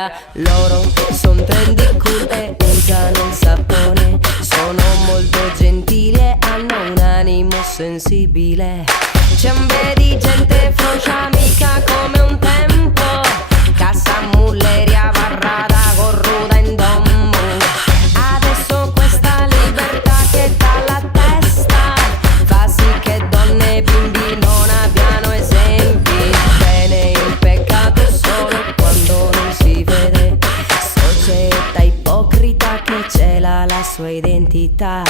Italia. Loro son trendy cool e usano il sapone. Sono molto gentili e hanno un animo sensibile. C'è un bel di gente frocia mica come un tempo. Cassa mulleria varrata corruta in domo. Adesso questa libertà che dalla testa fa sì che donne e bimbi non abbiano esempi. Bene, il peccato è solo quando non si vede. Società ipocrita che cela la sua identità.